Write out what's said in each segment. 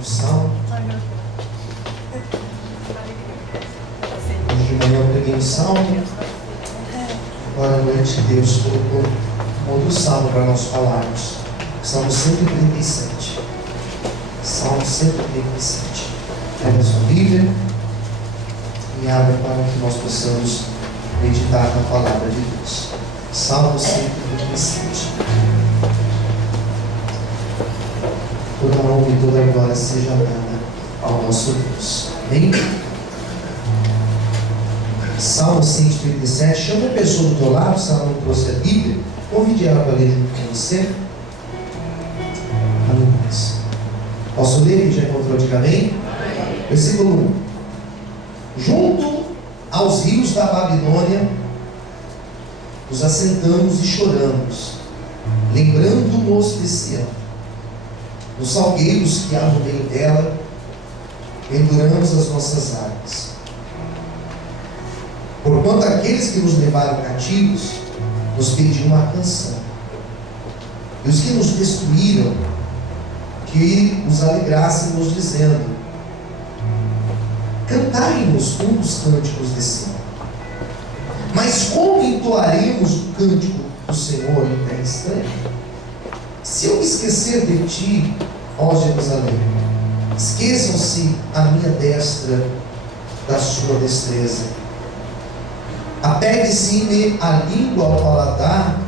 um salmo. Hoje de manhã eu preguei um salmo. Agora à noite Deus colocou um outro salmo para nós falarmos. Salmo 137. Salmo 137. Pega a sua Bíblia e abra para que nós possamos meditar na palavra de Deus. Salmo 137. Toda a honra e toda a glória seja dada ao nosso Deus. Amém? Salmo 137. Chama a pessoa do teu lado, se ela não trouxe a Bíblia, convide ela para ler junto com você. Amém. Posso ler? Que já encontrou, diga amém? Versículo 1. Junto aos rios da Babilônia, nos assentamos e choramos, lembrando-nos de Sião. Nos salgueiros que há no meio dela, penduramos as nossas armas. Porquanto aqueles que nos levaram cativos nos pediam uma canção, e os que nos destruíram, que os alegrássemos, dizendo: cantai-nos um dos cânticos de Sião. Mas como entoaremos o cântico do Senhor em terra estranha? Se eu me esquecer de ti, ó Jerusalém, esqueçam-se a minha destra da sua destreza. Apegue-se-me a língua ao paladar,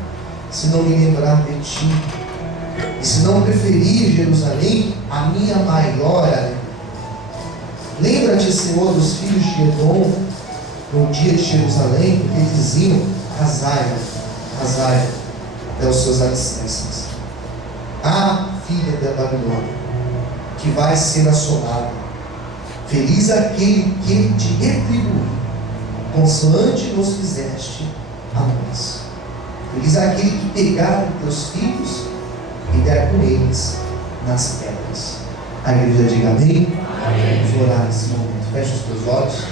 se não me lembrar de ti, e se não preferir Jerusalém, a minha maior alegria. Lembra-te, Senhor, dos filhos de Edom, no dia de Jerusalém, porque diziam: arrasai-a, arrasai-a até os seus alicerces. Ah, filha da Babilônia, que vai ser assolada. Feliz aquele que te retribui, consoante nos fizeste a nós. Feliz aquele que pegar os teus filhos e der com eles nas pedras. A igreja diga amém. Amém. Vamos orar nesse momento. Feche os teus olhos.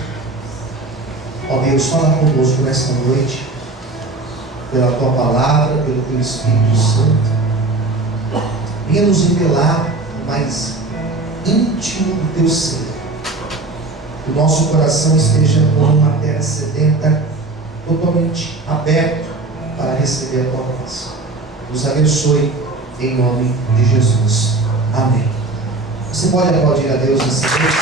Ó Deus, fala conosco nesta noite, pela tua palavra, pelo teu Espírito Santo. Venha nos revelar o mais íntimo do teu ser. Que o nosso coração esteja como uma terra sedenta, totalmente aberto para receber a tua voz. Nos abençoe em nome de Jesus. Amém. Você pode aplaudir a Deus nessa noite?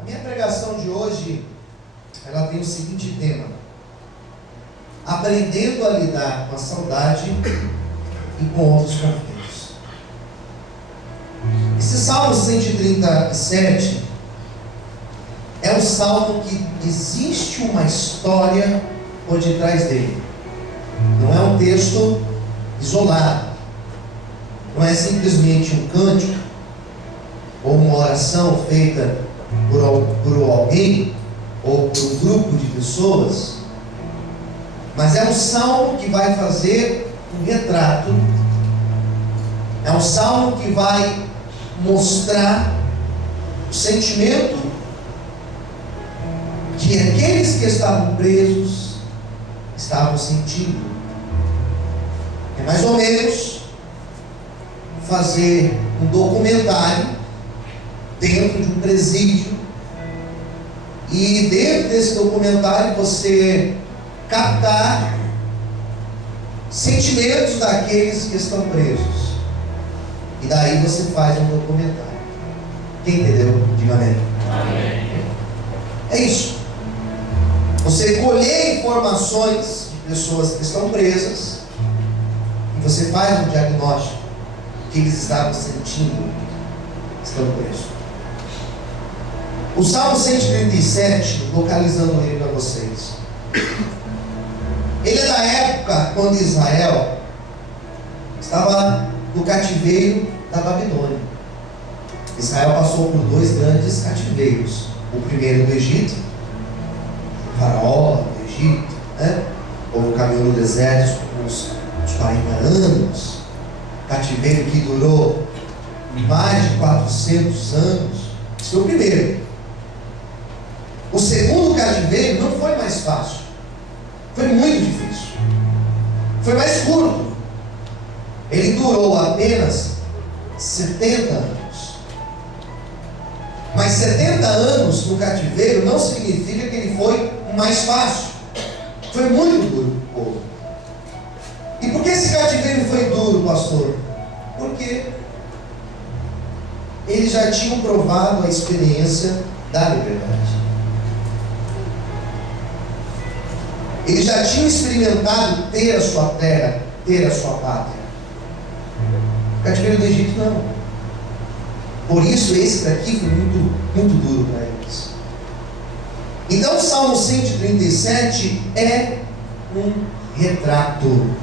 A minha pregação de hoje, ela tem o seguinte tema: aprendendo a lidar com a saudade e com outros conflitos. Esse Salmo 137 é um salmo que existe uma história por detrás dele. Não é um texto isolado. Não é simplesmente um cântico ou uma oração feita por alguém ou por um grupo de pessoas. Mas é um salmo que vai fazer um retrato. É um salmo que vai mostrar o sentimento que aqueles que estavam presos estavam sentindo. É mais ou menos fazer um documentário dentro de um presídio, e dentro desse documentário você captar sentimentos daqueles que estão presos, e daí você faz um documentário. Quem entendeu? Diga amém. Amém. É isso. Você colher informações de pessoas que estão presas e você faz um diagnóstico que eles estavam sentindo estando presos. O Salmo 137, localizando ele para vocês, ele é da época quando Israel estava no cativeiro da Babilônia. Israel passou por dois grandes cativeiros. O primeiro do Egito, Faraó do Egito, né? O povo caminhou no deserto por uns 40 anos, cativeiro que durou mais de 400 anos. Esse foi o primeiro. O segundo cativeiro não foi mais fácil, foi muito foi mais curto. Ele durou apenas 70 anos. Mas 70 anos no cativeiro não significa que ele foi mais fácil. Foi muito duro para o povo. E por que esse cativeiro foi duro, pastor? Porque eles já tinham provado a experiência da liberdade. Eles já tinham experimentado ter a sua terra, ter a sua pátria. O cativeiro do Egito não. Por isso esse daqui foi muito duro para eles. Então o Salmo 137 é um retrato do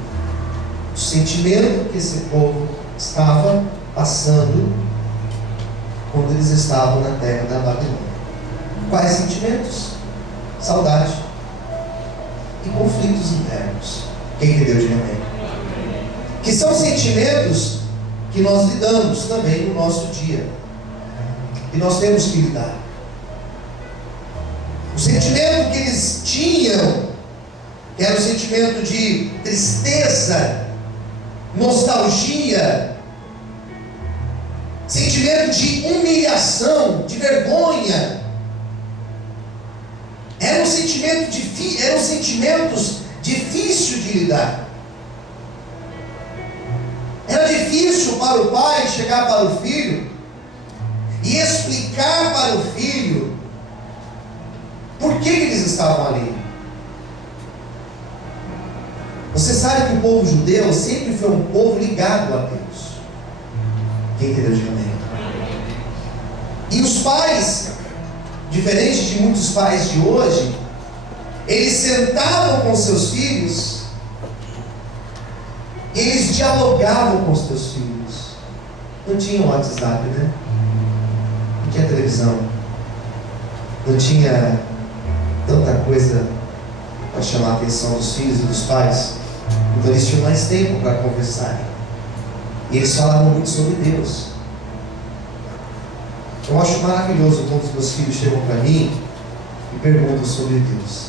sentimento que esse povo estava passando quando eles estavam na terra da Babilônia. Quais sentimentos? Saudade e conflitos internos. Quem entendeu, diga amém. Que são sentimentos que nós lidamos também no nosso dia, e nós temos que lidar. O sentimento que eles tinham, que era o sentimento de tristeza, nostalgia, sentimento de humilhação, de vergonha, eram sentimentos difíceis de lidar. Era difícil para o pai chegar para o filho e explicar para o filho por que eles estavam ali. Você sabe que o povo judeu sempre foi um povo ligado a Deus. Quem entendeu de amém? E os pais, diferente de muitos pais de hoje, eles sentavam com seus filhos, eles dialogavam com os seus filhos. Não tinha WhatsApp, né? Não tinha televisão, não tinha tanta coisa para chamar a atenção dos filhos e dos pais. Então eles tinham mais tempo para conversar. E eles falavam muito sobre Deus. Eu acho maravilhoso quando os meus filhos chegam para mim e perguntam sobre Deus.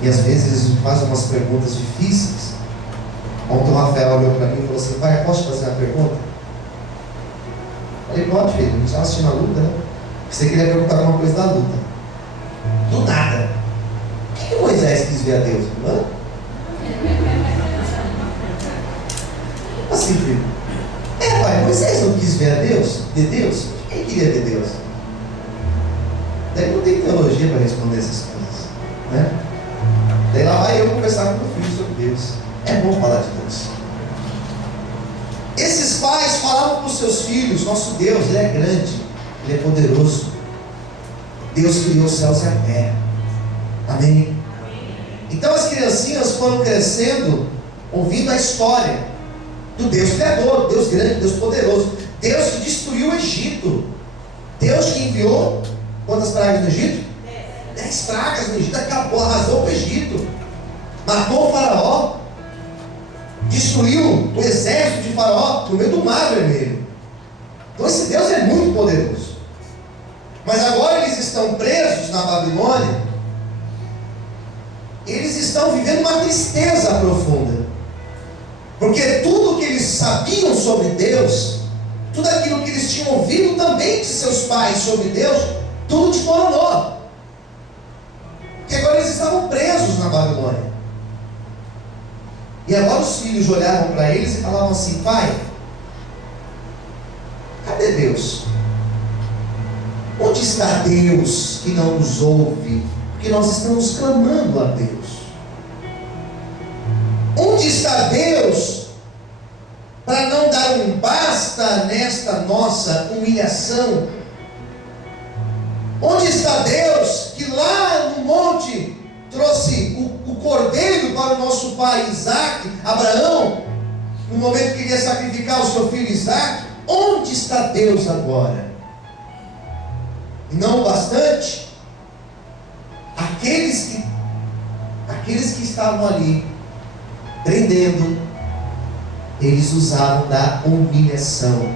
E às vezes eles me fazem umas perguntas difíceis. Ontem o Rafael olhou para mim e falou assim: pai, posso te fazer uma pergunta? Eu falei: pode, filho, a gente estava assistindo a luta, né? Você queria perguntar alguma coisa da luta. Do nada. Por que Moisés quis ver a Deus? Hã? Assim, filho. Pai, Moisés não quis ver a Deus? De Deus? Quem queria ver Deus? Daí não tem teologia para responder essas coisas, né? Daí lá vai eu conversar com meu filho sobre Deus. É bom falar de Deus. Esses pais falavam para os seus filhos: nosso Deus, Ele é grande, Ele é poderoso. Deus criou os céus e a terra. Amém? Então as criancinhas foram crescendo ouvindo a história do Deus Criador, Deus grande, Deus poderoso, Deus que destruiu o Egito, Deus que enviou quantas pragas no Egito? 10 pragas no Egito, acabou, arrasou o Egito, matou o faraó, destruiu o exército de faraó no meio do mar vermelho. Então esse Deus é muito poderoso. Mas agora eles estão presos na Babilônia, eles estão vivendo uma tristeza profunda, porque tudo que eles sabiam sobre Deus, tudo aquilo que eles tinham ouvido também de seus pais sobre Deus, tudo desmoronou. Porque agora eles estavam presos na Babilônia. E agora os filhos olhavam para eles e falavam assim: pai, cadê Deus? Onde está Deus que não nos ouve? Porque nós estamos clamando a Deus. Onde está Deus para não dar um basta nesta nossa humilhação? Onde está Deus que lá no monte trouxe o cordeiro para o nosso pai Isaac, Abraão, no momento que queria sacrificar o seu filho Isaac? Onde está Deus agora? E não bastante, aqueles que estavam ali prendendo, eles usavam da humilhação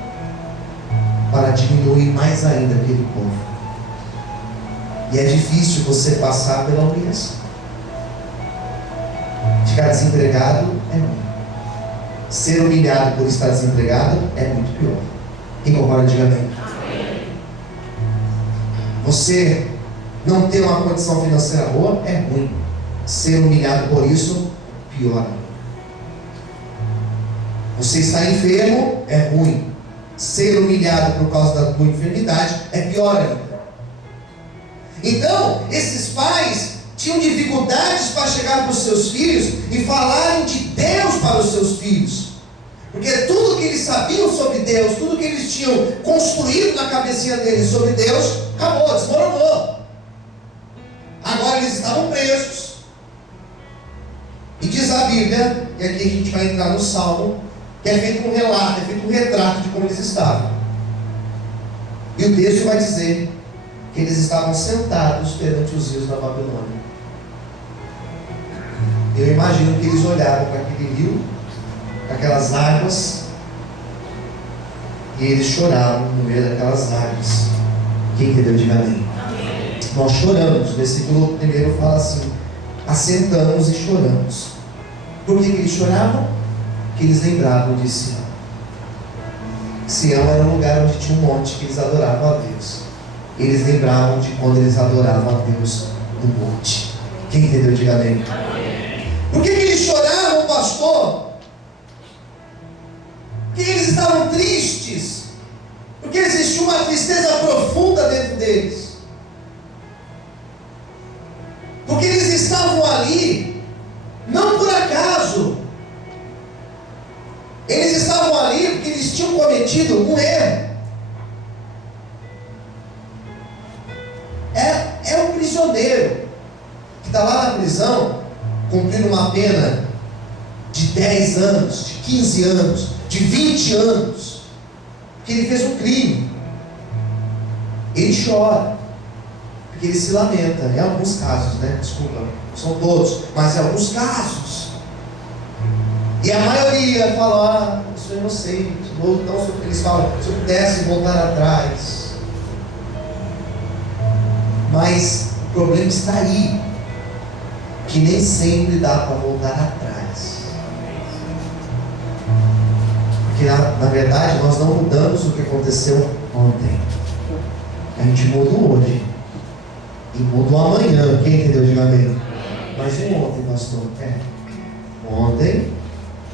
para diminuir mais ainda aquele povo. E é difícil você passar pela humilhação. Ficar desempregado é ruim. Ser humilhado por estar desempregado é muito pior. Quem concorda, diga amém. Você não ter uma condição financeira boa é ruim. Ser humilhado por isso, pior. Você estar enfermo é ruim. Ser humilhado por causa da tua enfermidade é pior ainda. Então, esses pais tinham dificuldades para chegar para os seus filhos e falarem de Deus para os seus filhos. Porque tudo que eles sabiam sobre Deus, tudo que eles tinham construído na cabecinha deles sobre Deus, acabou, desmoronou. Agora eles estavam presos. E diz a Bíblia, e aqui a gente vai entrar no Salmo, que é feito um relato, é feito um retrato de como eles estavam. E o texto vai dizer que eles estavam sentados perante os rios da Babilônia. Eu imagino que eles olhavam para aquele rio, para aquelas águas, e eles choravam no meio daquelas águas. Quem entendeu, diga amém. Nós choramos. O versículo 1 fala assim: assentamos e choramos. Por que eles choravam? Porque eles lembravam de Sião. Sião era um lugar onde tinha um monte que eles adoravam a Deus. Eles lembravam de quando eles adoravam a Deus no monte. Quem entendeu, diga amém. Por que eles choravam, pastor? Porque eles estavam tristes. Porque existia uma tristeza profunda dentro deles. Porque eles estavam ali, não por acaso. Eles estavam ali porque eles tinham cometido um erro. É um prisioneiro que está lá na prisão, cumprindo uma pena de 10 anos, de 15 anos, de 20 anos, que ele fez um crime. Ele chora, porque ele se lamenta. Em alguns casos, né? Desculpa, não são todos, mas em alguns casos. E a maioria fala: eu sou inocente. Então eles falam: se eu pudesse voltar atrás. Mas o problema está aí, que nem sempre dá para voltar atrás. Porque na verdade nós não mudamos o que aconteceu ontem. A gente muda hoje e muda o amanhã. Quem entendeu, diga amém. Mas e ontem, pastor? Ontem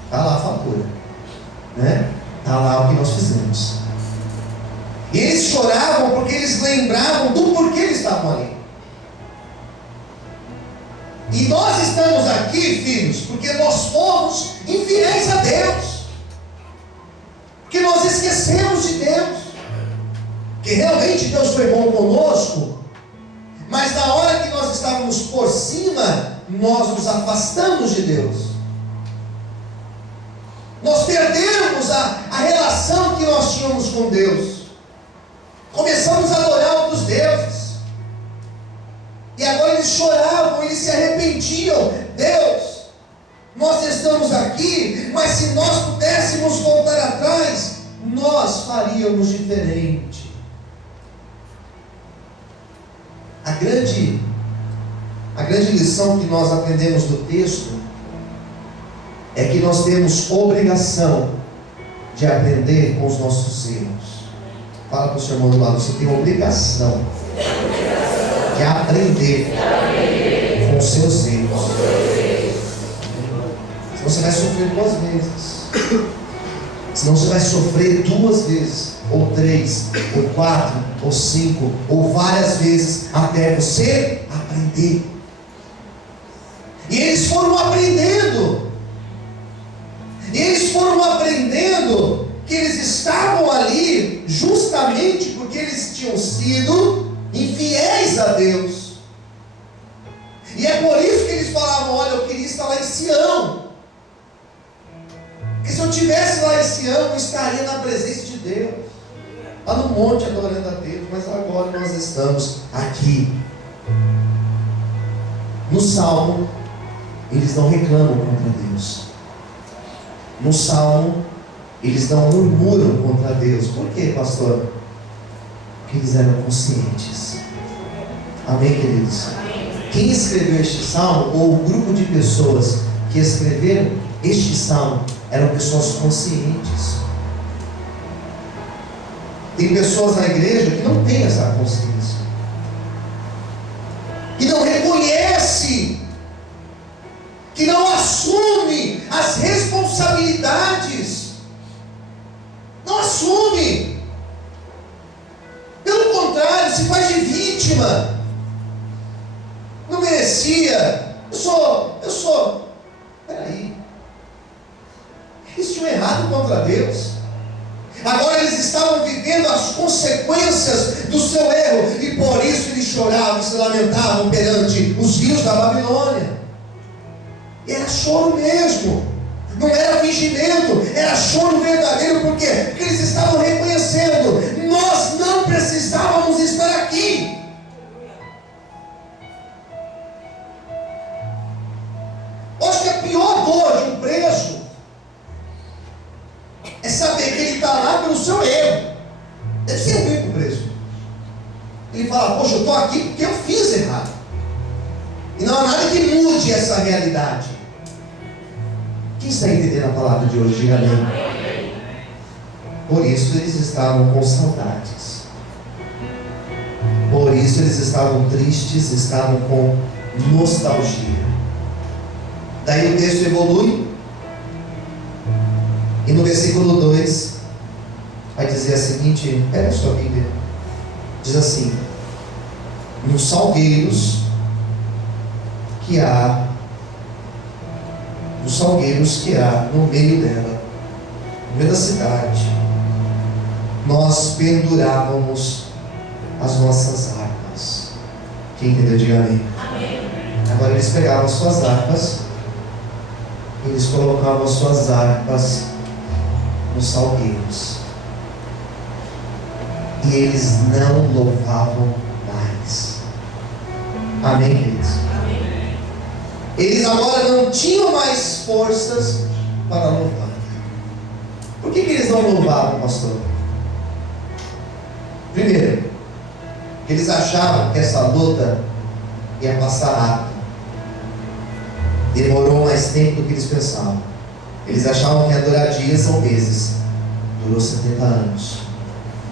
está lá a fatura, né? Está lá o que nós fizemos. E eles choravam porque eles lembravam do porquê eles estavam ali. E nós estamos aqui, filhos, porque nós fomos infiéis a Deus. Porque nós esquecemos de Deus. Que realmente Deus foi bom conosco, mas na hora que nós estávamos por cima, nós nos afastamos de Deus. Nós perdemos a relação que nós tínhamos com Deus. Começamos a adorar outros deuses. E agora eles choravam, eles se arrependiam. Deus, nós estamos aqui, mas se nós pudéssemos voltar atrás, nós faríamos diferente. A grande lição que nós aprendemos do texto é que nós temos obrigação de aprender com os nossos erros. Fala para o seu irmão do lado: você tem obrigação de aprender com os seus erros. Senão você vai sofrer 2 vezes. Senão você vai sofrer 2 vezes, ou 3, ou 4, ou 5, ou várias vezes, até você aprender. E eles foram aprendendo. E eles foram aprendendo que eles estavam ali justamente porque eles tinham sido infiéis a Deus. E é por isso que eles falavam: olha, eu queria estar lá em Sião. Porque se eu estivesse lá em Sião, eu estaria na presença de Deus, lá no monte adorando a Deus. Mas agora nós estamos aqui. No Salmo, eles não reclamam contra Deus. No Salmo, eles não murmuram contra Deus. Por quê, pastor? Porque eles eram conscientes. Amém, queridos? Quem escreveu este salmo, ou o grupo de pessoas que escreveram este salmo eram pessoas conscientes. Tem pessoas na igreja que não têm essa consciência, que não reconhece, que não assume as responsabilidades, não assume, pelo contrário, se faz de vítima. Não merecia, eu sou, peraí, eles tinham errado contra Deus, agora eles estavam vivendo as consequências do seu erro, e por isso eles choravam e se lamentavam perante os rios da Babilônia. E era choro mesmo, não era fingimento, era choro verdadeiro. Por quê? Porque eles estavam reconhecendo: nós não precisávamos estar aqui. Acho que a pior dor de um preso é saber que ele está lá pelo seu erro. Deve ser ruim para o preso. Ele fala: poxa, eu estou aqui porque eu fiz errado. E não há nada que mude essa realidade. Quem está entendendo a palavra de hoje? Diga amém. Por isso eles estavam com saudades. Por isso eles estavam tristes, estavam com nostalgia. Daí o texto evolui, e no versículo 2 vai dizer a seguinte, pega a sua Bíblia, diz assim: nos salgueiros que há no meio dela, no meio da cidade, nós pendurávamos as nossas harpas. Quem entendeu, diga amém. Agora eles pegavam as suas harpas, eles colocavam as suas harpas nos salgueiros, e eles não louvavam mais. Amém, queridos? Amém. Eles agora não tinham mais forças para louvar. Por que eles não louvavam, pastor? Primeiro, eles achavam que essa luta ia passar rápido. Demorou mais tempo do que eles pensavam. Eles achavam que ia durar dias ou meses. Durou 70 anos.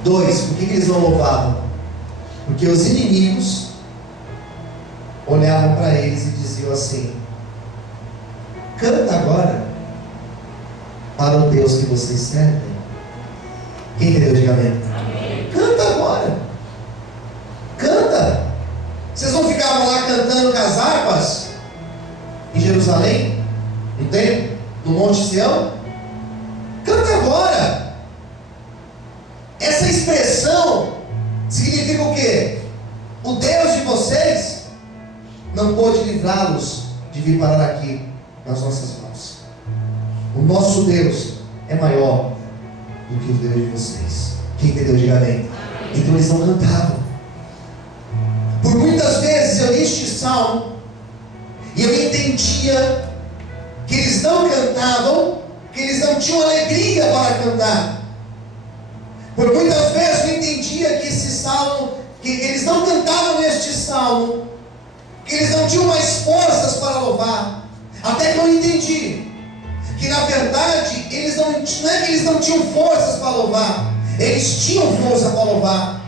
2, por que eles não louvavam? Porque os inimigos olhavam para eles e diziam assim: canta agora para o Deus que vocês servem. Quem entendeu, diga amém. Canta agora. Canta. Vocês não ficavam lá cantando com as harpas em Jerusalém, no templo, no Monte Sião? Canta agora. Essa expressão significa o quê? O Deus de vocês não pôde livrá-los de vir parar aqui nas nossas mãos. O nosso Deus é maior do que o Deus de vocês. Quem entendeu, diga amém. Então eles não cantavam. Por muitas vezes eu li este salmo e eu entendia que eles não cantavam, que eles não tinham alegria para cantar. Por muitas vezes eu entendia que esse salmo, que eles não cantavam neste salmo, que eles não tinham mais forças para louvar. Até que eu entendi que na verdade eles não é que eles não tinham forças para louvar, eles tinham força para louvar,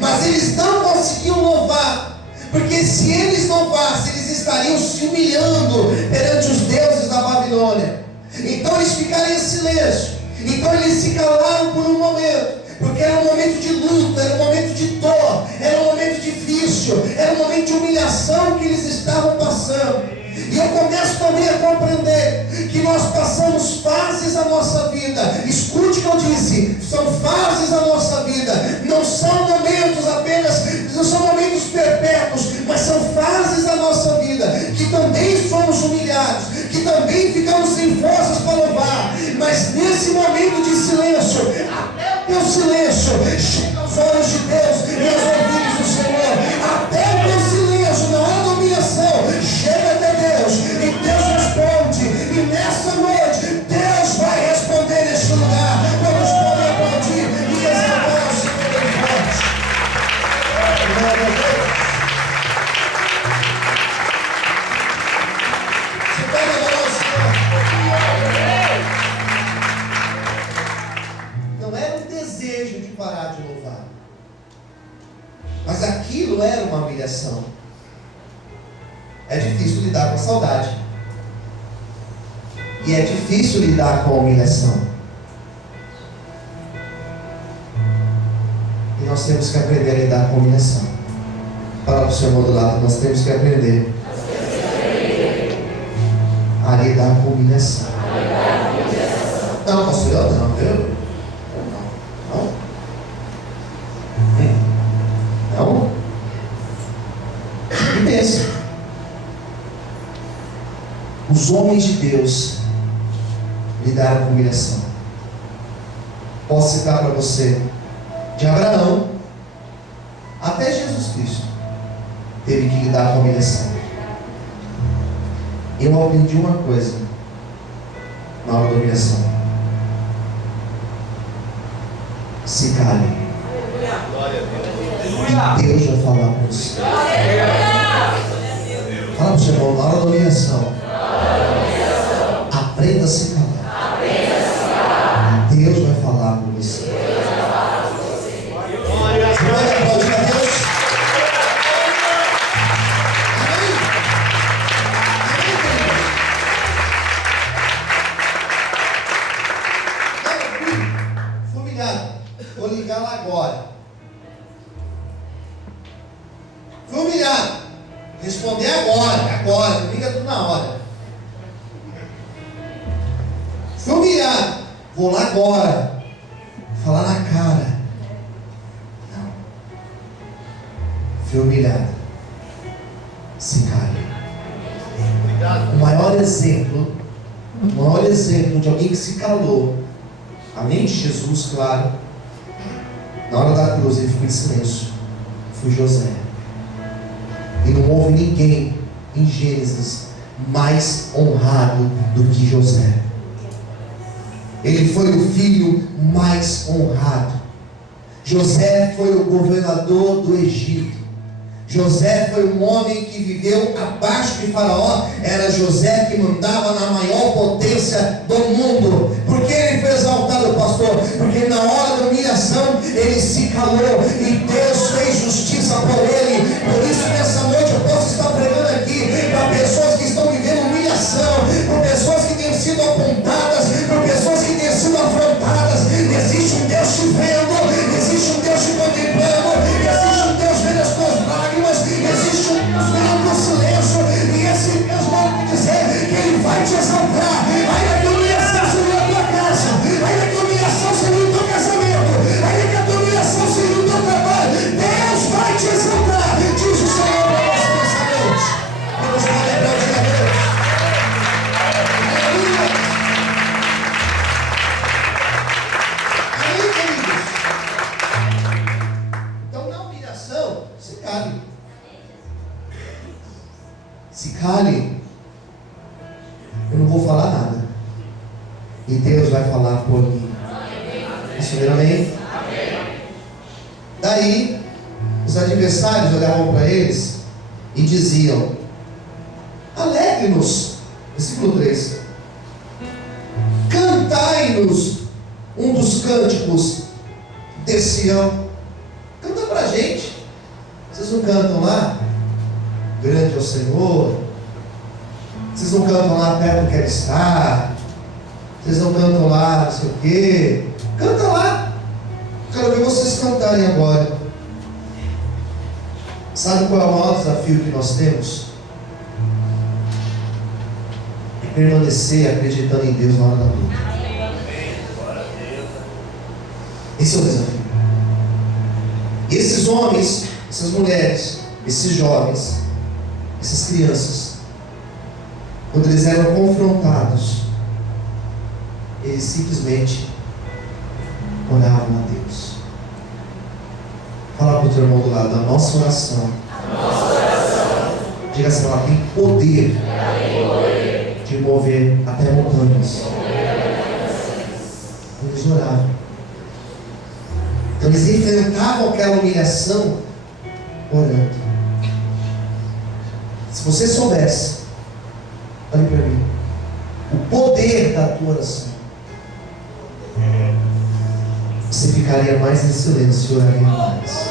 mas eles não conseguiam louvar, porque se eles louvassem, eles estariam se humilhando perante os deuses da Babilônia. Então eles ficaram em silêncio. Então eles se calaram por um momento, porque era um momento de luta, era um momento de dor, era um momento difícil, era um momento de humilhação que eles estavam passando. E eu começo também a compreender que nós passamos fases da nossa vida. Escute o que eu disse, são fases da nossa vida, não são momentos apenas, não são momentos perpétuos, mas são fases da nossa vida, que também somos humilhados, que também ficamos sem forças para louvar, mas nesse momento de silêncio, até o teu silêncio chega aos olhos de Deus e aos ouvidos do Senhor. Até o teu silêncio, não há dominação, chega até Deus, e Deus responde. E nessa noite Deus vai responder neste lugar. Vamos poder aplaudir e exaltar o Senhor bem forte. Glória a Deus. Você pode adorar o Senhor. aquilo era uma humilhação. É difícil lidar com a saudade. E é difícil lidar com a humilhação. E nós temos que aprender a lidar com a humilhação. Fala para o seu irmão do lado, nós temos que aprender a lidar com a humilhação. Não, pastor, eu não. E pensa. Os homens de Deus lidaram com humilhação. Posso citar para você, de Abraão até Jesus Cristo, teve que lidar com a humilhação. Eu aprendi uma coisa na hora da humilhação: se cale. E Deus vai falar com você. Fala para o seu irmão, na hora da humilhação, aprenda a se calar. Deus vai falar com você. Você pode aplaudir a Deus? Fui humilhado. Vou ligar lá agora. Fui humilhado. Responder agora. Não liga tudo na hora. Fui humilhado. Vou lá agora. Falar na cara. Não. Fui humilhado. Se cale. O maior exemplo de alguém que se calou, além de Jesus, claro, na hora da cruz ele ficou em silêncio, foi José. E não houve ninguém em Gênesis mais honrado do que José. Ele foi o filho mais honrado. José foi o governador do Egito. José foi um homem que viveu abaixo de Faraó. Era José que mandava na maior potência do mundo. Por que ele foi exaltado, pastor? Porque na hora da humilhação ele se calou e Deus fez justiça por ele. Por isso nessa noite eu posso estar pregando aqui para pessoas que estão vivendo humilhação, para pessoas que têm sido apontadas, para pessoas que têm sido afrontadas. Existe um Deus te vendo, existe um Deus te contemplando, existe um Deus vendo as tuas lágrimas, existe um Deus vendo o silêncio, e esse Deus vai dizer que Ele vai te exaltar. Ainda que a humilhação seja a tua casa, ainda que a humilhação seja o teu casamento, ainda que a tua humilhação seja o teu trabalho, Deus vai te exaltar, diz o Senhor para nós nessa noite. Vamos celebrar o dia de Deus. Aleluia. Amém, queridos? Então, na humilhação, se cale. Se cale. Eu não vou falar nada. E Deus vai falar por mim. Isso mesmo, amém? Daí, os adversários olhavam para eles e diziam: alegre-nos. Versículo 3. Cantai-nos um dos cânticos de Sião. Canta pra gente. Vocês não cantam lá? Grande é o Senhor. Vocês não cantam lá, perto quer estar. Vocês não cantam lá, não sei o quê. Canta lá. Quero ver vocês cantarem agora. Sabe qual é o maior desafio que nós temos? É permanecer acreditando em Deus na hora da luta. Esse é o desafio. E esses homens, essas mulheres, esses jovens, essas crianças, quando eles eram confrontados, eles simplesmente oravam a Deus. Fala para o teu irmão do lado: a nossa oração, diga assim, ela tem poder de mover até montanhas. Eles oravam. Então eles enfrentavam aquela humilhação orando. Se você soubesse, olhe para mim, o poder da tua oração, você ficaria mais em silêncio e oraria mais.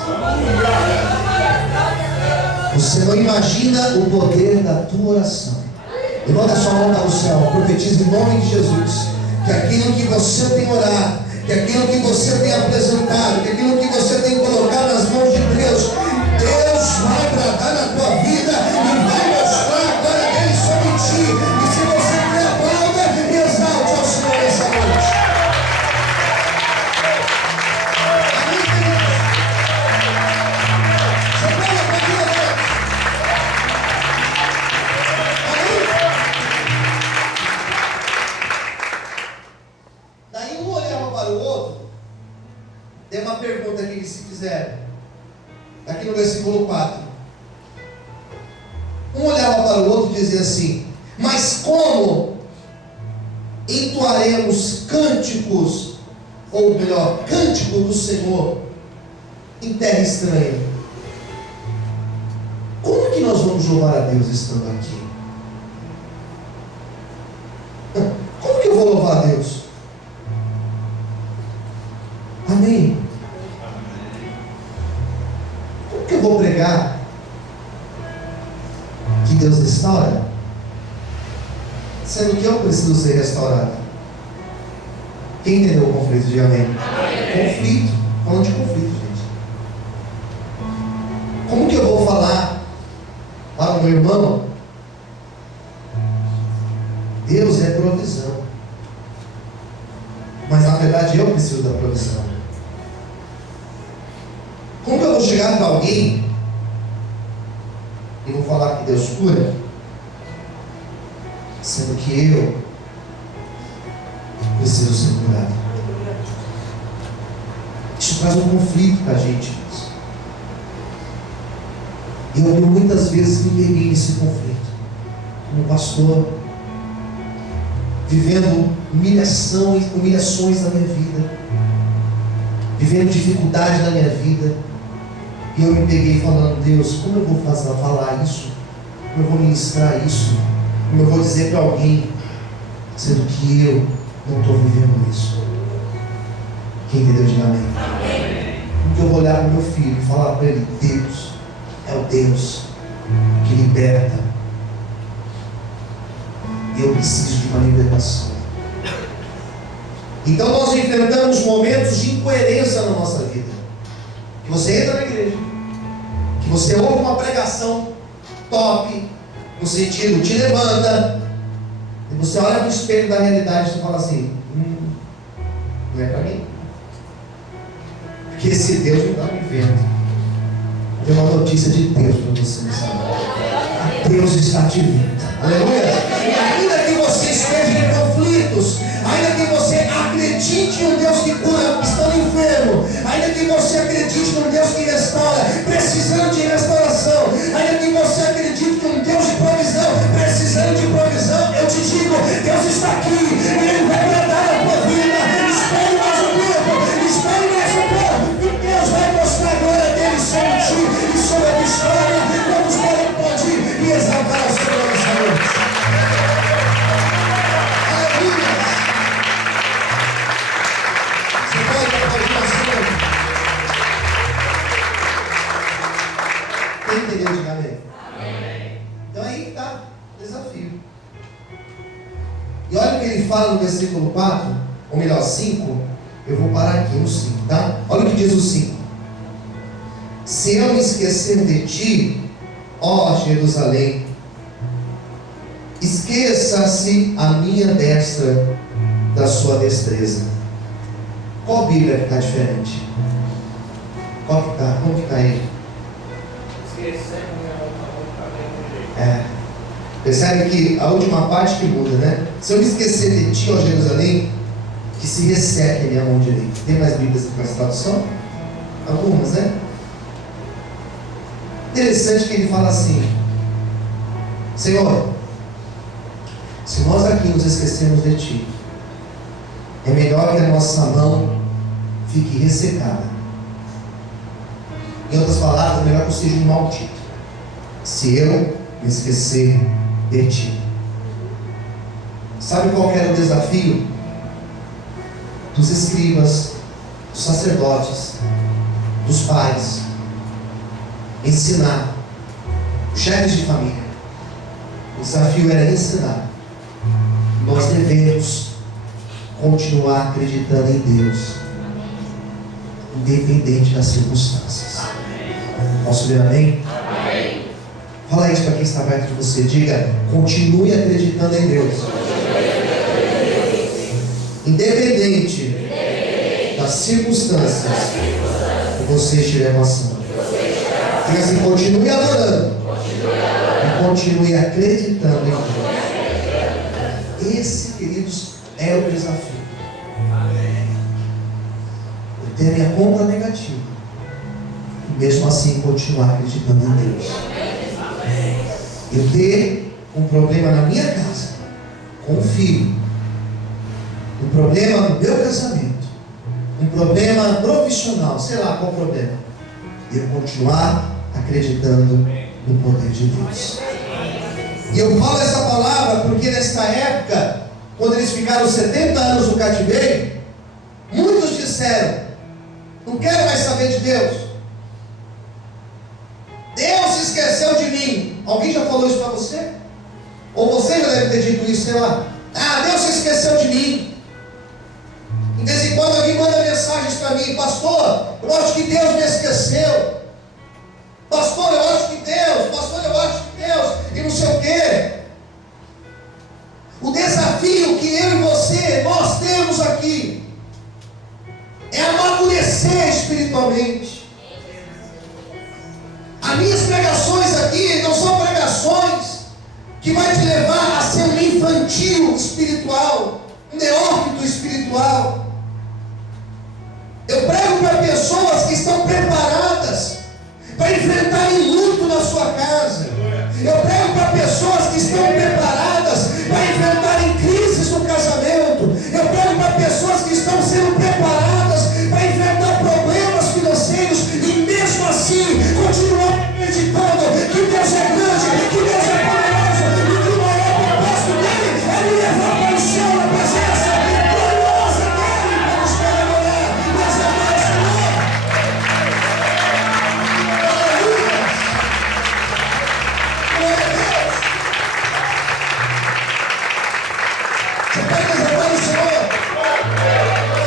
Você não imagina o poder da tua oração. Levanta a sua mão para o céu, profetiza em nome de Jesus, que aquilo que você tem orado, que aquilo que você tem apresentado, que aquilo que você tem colocado nas mãos de Deus, Deus vai tratar na tua vida e vai mostrar a glória dele sobre ti. E se você quer aplauda, exalte ao Senhor essa noite. Amém, queridos? Você pode aplaudir a Deus. Amém? Daí um olhava para o outro. Tem uma pergunta que eles se fizeram. Aqui no versículo 4. Um olhava para o outro e dizia assim: mas como entoaremos cânticos, ou melhor, cântico do Senhor em terra estranha? Como que nós vamos louvar a Deus estando aqui? Como que eu vou louvar a Deus? Amém? Como que eu vou pregar que Deus restaura, sendo que eu preciso ser restaurado? Quem entendeu o conflito? Diga amém. Conflito, falando de conflito, gente. Como que eu vou falar para o meu irmão? Deus é provisão, mas na verdade eu preciso da provisão. Como que eu vou chegar para alguém e vou falar que Deus cura, sendo que eu preciso ser curado? Isso traz um conflito para a gente. Eu muitas vezes me peguei nesse conflito, como pastor, vivendo humilhações na minha vida, vivendo dificuldade na minha vida. E eu me peguei falando: Deus, como eu vou falar isso? Como eu vou ministrar isso? Como eu vou dizer para alguém, sendo que eu não estou vivendo isso? Quem entendeu, diga amém. Como que eu vou olhar para o meu filho e falar para ele: Deus é o Deus que liberta, e eu preciso de uma libertação. Então nós enfrentamos momentos de incoerência na nossa vida. Que você entra na igreja, que você ouve uma pregação top, no sentido, te levanta, e você olha no espelho da realidade e fala assim: não é para mim, porque esse Deus não está me vendo. Tem uma notícia de Deus para você nessa noite. Deus está te vendo. Aleluia. Ainda que você esteja em conflitos, ainda que você acredite em um Deus que cura estando enfermo, ainda que você acredite em um Deus que restaura, precisando de restauração, ainda que você acredite em um Deus de provisão, precisando de provisão, eu te digo: Deus está aqui, Ele vai tratar a tua vida. Espere mais um tempo, espere mais um pouco, e Deus vai mostrar a glória dele sobre ti e sobre a tua história. Vamos para o pode e exaltar o Senhor nessa noite. Aleluia. Você pode aplaudir o Senhor. Quem entendeu, diga amém. Então aí está o desafio. E olha o que ele fala no versículo 4, ou melhor, 5. Eu vou parar aqui no 5, tá? Olha o que diz o 5. Se eu me esquecer de ti, ó Jerusalém, esqueça-se a minha destra da sua destreza. Qual Bíblia que está diferente? Qual que está? Como que está aí? Percebe que a última parte que muda, né? Se eu me esquecer de ti, ó Jerusalém, que se resseque a minha mão direita. Tem mais Bíblias com essa tradução? Algumas, né? Interessante que ele fala assim: Senhor, se nós aqui nos esquecermos de ti, é melhor que a nossa mão fique ressecada. Em outras palavras, é melhor que eu seja um maldito, se eu me esquecer de ti. Sabe qual era o desafio dos escribas, dos sacerdotes, dos pais? Ensinar chefes de família. O desafio era ensinar. Nós devemos continuar acreditando em Deus, independente das circunstâncias. Posso ver amém? Amém. Fala isso para quem está perto de você. Diga: continue acreditando em Deus, independente das circunstâncias que você estiver passando. Diga assim: continue adorando e continue acreditando em Deus. Esse, queridos, é o desafio. Eu ter a minha conta negativa e mesmo assim continuar acreditando em Deus. Eu ter um problema na minha casa, com um filho, um problema no meu casamento, um problema profissional, sei lá qual problema, e eu continuar acreditando no poder de Deus. E eu falo essa palavra porque nesta época, quando eles ficaram 70 anos no cativeiro, muitos disseram: não quero mais saber de Deus. Deus se esqueceu de mim. Alguém já falou isso para você? Ou você já deve ter dito isso, sei lá. Ah, Deus se esqueceu de mim. Em vez em quando alguém manda mensagens para mim: pastor, eu acho que Deus me esqueceu. Pastor, eu acho que Deus. Pastor, eu acho que Deus. E não sei o quê. O desafio que eu e você, nós temos aqui, é amadurecer espiritualmente. As minhas pregações aqui não são pregações que vai te levar a ser um infantil espiritual, um neófito espiritual. Eu prego para pessoas que estão preparadas para enfrentarem luto na sua casa. Eu prego para pessoas que estão preparadas para enfrentarem crises no casamento. Eu prego para pessoas que estão sendo preparadas para enfrentar problemas financeiros e mesmo assim continuar acreditando que Deus é grande, que Deus é poderoso e que o maior propósito dele é me levar para o céu na presença gloriosa dele para nos perdoar. Mas é mais Senhor. Aleluia. Glória a Deus. Você pode levar o Senhor?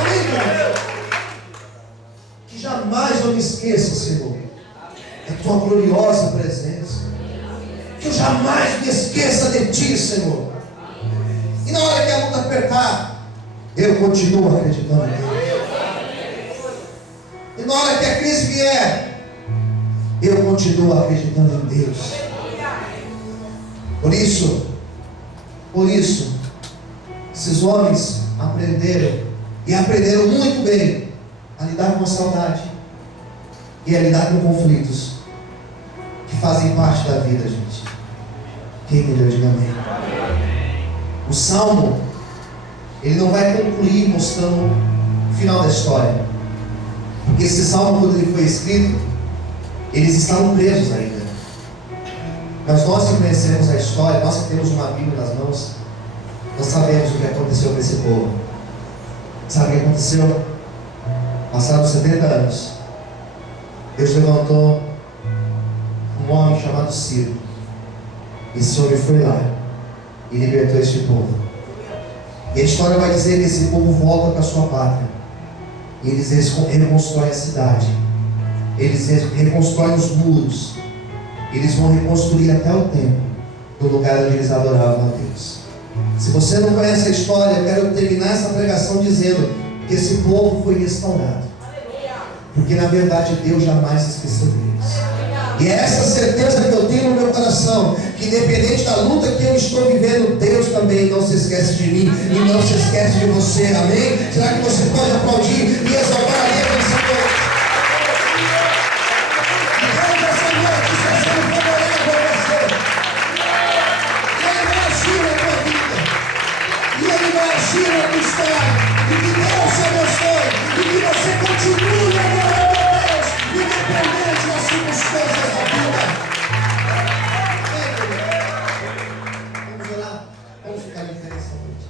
Aleluia. Que jamais eu me esqueça, Senhor, a tua gloriosa presença. Que eu jamais me esqueça de ti, Senhor. E na hora que a luta apertar, eu continuo acreditando em Deus. E na hora que a crise vier, eu continuo acreditando em Deus. Por isso, esses homens aprenderam, e aprenderam muito bem, a lidar com a saudade e a lidar com conflitos que fazem parte da vida, gente. Quem me deu, diga amém. O Salmo, ele não vai concluir mostrando o final da história, porque esse Salmo, quando ele foi escrito, eles estavam presos ainda. Mas nós que conhecemos a história, nós que temos uma Bíblia nas mãos, nós sabemos o que aconteceu com esse povo. Sabe o que aconteceu? Passados 70 anos, Deus levantou um homem chamado Ciro. Esse homem foi lá e libertou este povo. E a história vai dizer que esse povo volta para a sua pátria. E eles reconstroem a cidade. Eles reconstroem os muros. Eles vão reconstruir até o templo do lugar onde eles adoravam a Deus. Se você não conhece a história, eu quero terminar essa pregação dizendo que esse povo foi restaurado. Porque na verdade Deus jamais se esqueceu deles. E é essa certeza que eu tenho no meu coração, que independente da luta que eu estou vivendo, Deus também não se esquece de mim e não se esquece de você. Amém? Será que você pode aplaudir e exaltar a Deus nessa noite? Deus essa noite está sendo favorável a você. E Ele vai agir na tua vida. E Ele vai agir na tua história. E que Deus te abençoe. E que você continue adorando a Deus, independente das circunstâncias da vida. Vamos orar? Vamos ficar em pé essa noite.